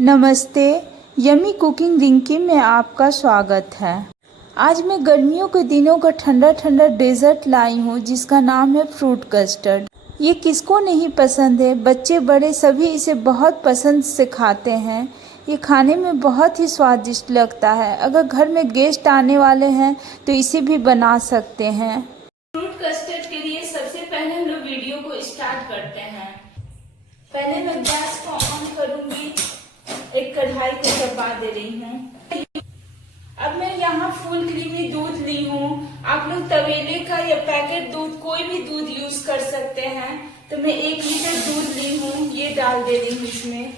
नमस्ते। Yummy cooking Rinki में आपका स्वागत है। आज मैं गर्मियों के दिनों का ठंडा ठंडा डेजर्ट लाई हूँ जिसका नाम है फ्रूट कस्टर्ड। ये किसको नहीं पसंद है, बच्चे बड़े सभी इसे बहुत पसंद से खाते हैं। ये खाने में बहुत ही स्वादिष्ट लगता है। अगर घर में गेस्ट आने वाले हैं तो इसे भी बना सकते हैं। फ्रूट कस्टर्ड के लिए सबसे पहले हम लोग वीडियो को स्टार्ट करते हैं। पहले मैं गैस को ऑन करूंगी, एक कढ़ाई को चढ़ा दे रही हूँ। अब मैं यहाँ फुल क्रीमी दूध ली हूँ। आप लोग तवेले का या पैकेट दूध कोई भी दूध यूज कर सकते हैं। तो मैं 1 लीटर दूध ली हूँ, ये डाल दे रही हूँ इसमें।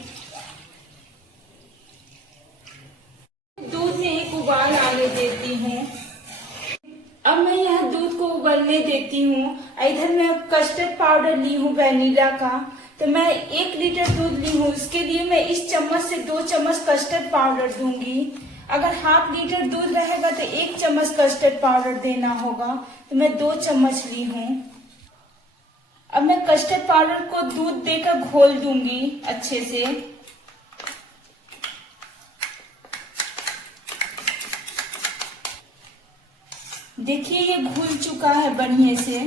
दूध में एक उबाल आने देती हूँ। अब मैं यहाँ दूध को उबलने देती हूँ। इधर मैं कस्टर्ड पाउडर ली हूँ वैनिला का। तो मैं 1 लीटर दूध ली हूँ, उसके लिए मैं इस चम्मच से 2 चम्मच कस्टर्ड पाउडर दूंगी। अगर ½ लीटर दूध रहेगा तो 1 चम्मच कस्टर्ड पाउडर देना होगा। तो मैं 2 चम्मच ली हूँ। अब मैं कस्टर्ड पाउडर को दूध देकर घोल दूंगी अच्छे से। देखिए ये घुल चुका है बढ़िया से,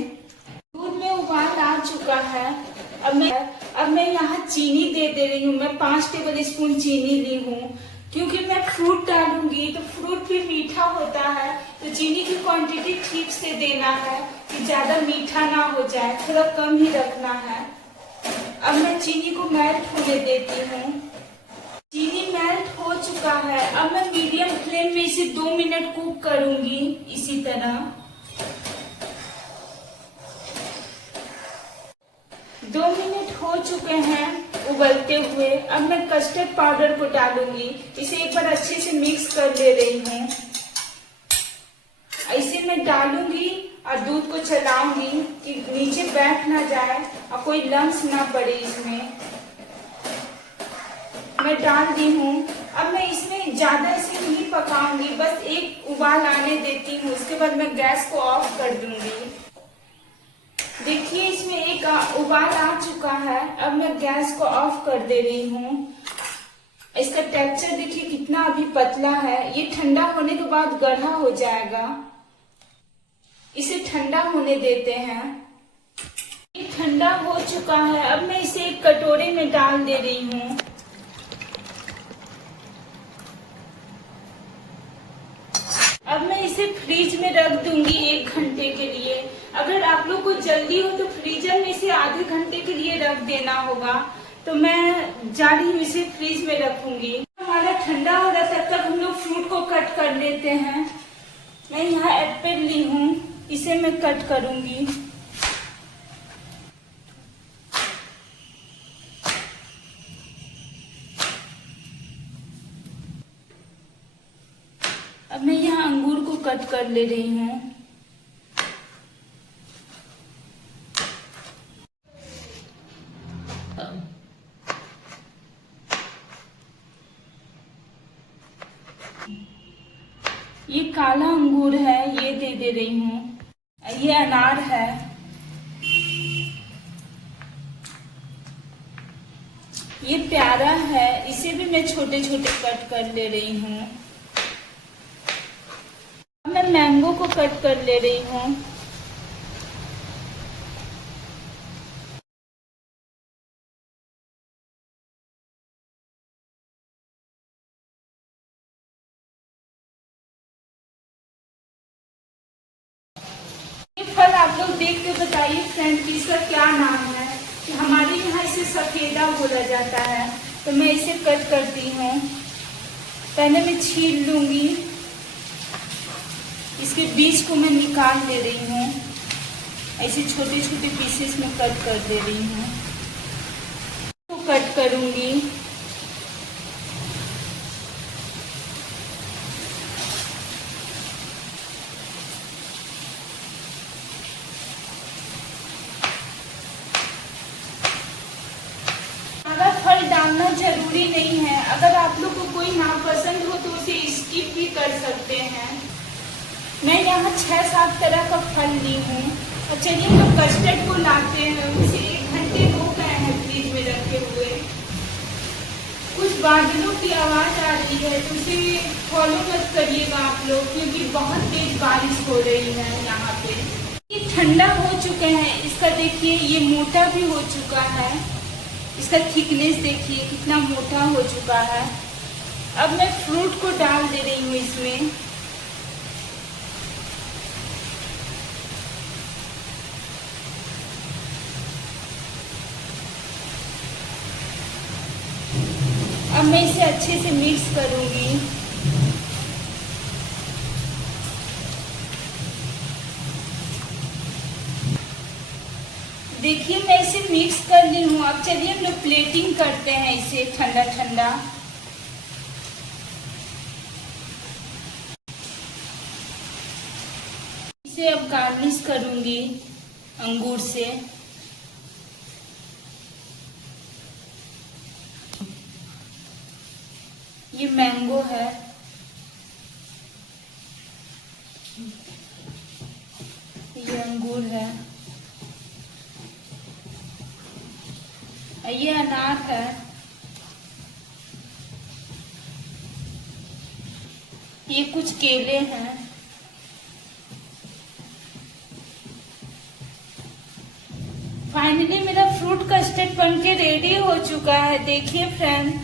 दूध में उबाल आ चुका है। अब मैं यहाँ चीनी दे रही हूँ। मैं 5 टेबल स्पून चीनी ली हूँ, क्योंकि मैं फ्रूट डालूंगी तो फ्रूट भी मीठा होता है। तो चीनी की क्वांटिटी ठीक से देना है कि ज्यादा मीठा ना हो जाए, थोड़ा कम ही रखना है। अब मैं चीनी को मेल्ट होने देती हूँ। चीनी मेल्ट हो चुका है। अब मैं मीडियम फ्लेम में इसे 2 मिनट कुक करूंगी इसी तरह। 2 मिनट हो चुके हैं उबलते हुए। अब मैं कस्टर्ड पाउडर को डालूंगी। इसे एक बार अच्छे से मिक्स कर ले रही हूँ। ऐसे मैं डालूंगी और दूध को चलाऊंगी कि नीचे बैठ ना जाए और कोई लम्स ना पड़े इसमें। मैं डाल दी हूँ। अब मैं इसमें ज्यादा इसे नहीं पकाऊंगी, बस एक उबाल आने देती हूँ। उसके बाद मैं गैस को ऑफ कर दूंगी। देखिए इसमें एक उबाल आ चुका है। अब मैं गैस को ऑफ कर दे रही हूँ। इसका टेक्सचर देखिए कितना अभी पतला है। ये ठंडा होने के बाद गाढ़ा हो जाएगा। इसे ठंडा होने देते हैं। ये ठंडा हो चुका है। अब मैं इसे एक कटोरे में डाल दे रही हूँ। अब मैं इसे फ्रीज में रख दूंगी 1 घंटे के लिए। अगर आप लोग को जल्दी हो तो फ्रीजर में इसे आधे घंटे के लिए रख देना होगा। तो मैं जा रही हूँ, इसे फ्रीज में रखूंगी। हमारा ठंडा हो रहा है, तब तक हम लोग फ्रूट को कट कर लेते हैं। मैं यहाँ एप्पल ली हूँ, इसे मैं कट करूंगी। अब मैं यहाँ अंगूर को कट कर ले रही हूँ। ये काला अंगूर है, ये दे रही हूँ। ये अनार है। ये प्यारा है, इसे भी मैं छोटे छोटे कट कर ले रही हूँ। मैं मैंगो को कट कर ले रही हूँ। ये फल आप लोग देख के बताइए फ्रेंड कि इसका क्या नाम है। कि हमारे यहाँ इसे सफेदा बोला जाता है। तो मैं इसे कट करती हूँ। पहले मैं छील लूंगी। इसके बीज को मैं निकाल दे रही हूँ। ऐसे छोटे छोटे पीसेस में कट कर दे रही हूँ। तो कट करूंगी। ज्यादा फल डालना जरूरी नहीं है। अगर आप लोग को कोई नापसंद हो तो उसे स्किप भी कर सकते हैं। मैं यहाँ 6-7 तरह का फल ली हूँ। और चलिए हम लोग कस्टर्ड को लाते हैं। उसे 1 घंटे हो गए हैं फ्रिज में रखे हुए। कुछ बादलों की आवाज आ रही है तो उसे फॉलो मत करिएगा आप लोग, क्योंकि बहुत तेज बारिश हो रही है यहाँ पे। ये ठंडा हो चुका है, इसका देखिए ये मोटा भी हो चुका है, इसका थिकनेस देखिए कितना मोटा हो चुका है। अब मैं फ्रूट को डाल दे रही हूँ इसमें। अब मैं इसे अच्छे से मिक्स करूंगी। देखिए मैं इसे मिक्स कर ली हूँ। अब चलिए हम लोग प्लेटिंग करते हैं इसे ठंडा ठंडा। इसे अब गार्निश करूंगी अंगूर से। ये मैंगो है, ये अंगूर है, ये अनार है, ये कुछ केले हैं, फाइनली मेरा फ्रूट कस्टर्ड बनके रेडी हो चुका है। देखिए फ्रेंड,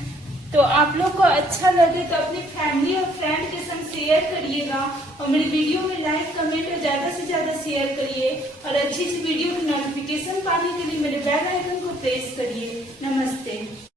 तो आप लोग को अच्छा लगे तो अपनी फैमिली और फ्रेंड के संग शेयर करिएगा और मेरी वीडियो में लाइक कमेंट और ज्यादा से ज्यादा शेयर करिए और अच्छी सी वीडियो की नोटिफिकेशन पाने के लिए मेरे बेल आइकन को प्रेस करिए। नमस्ते।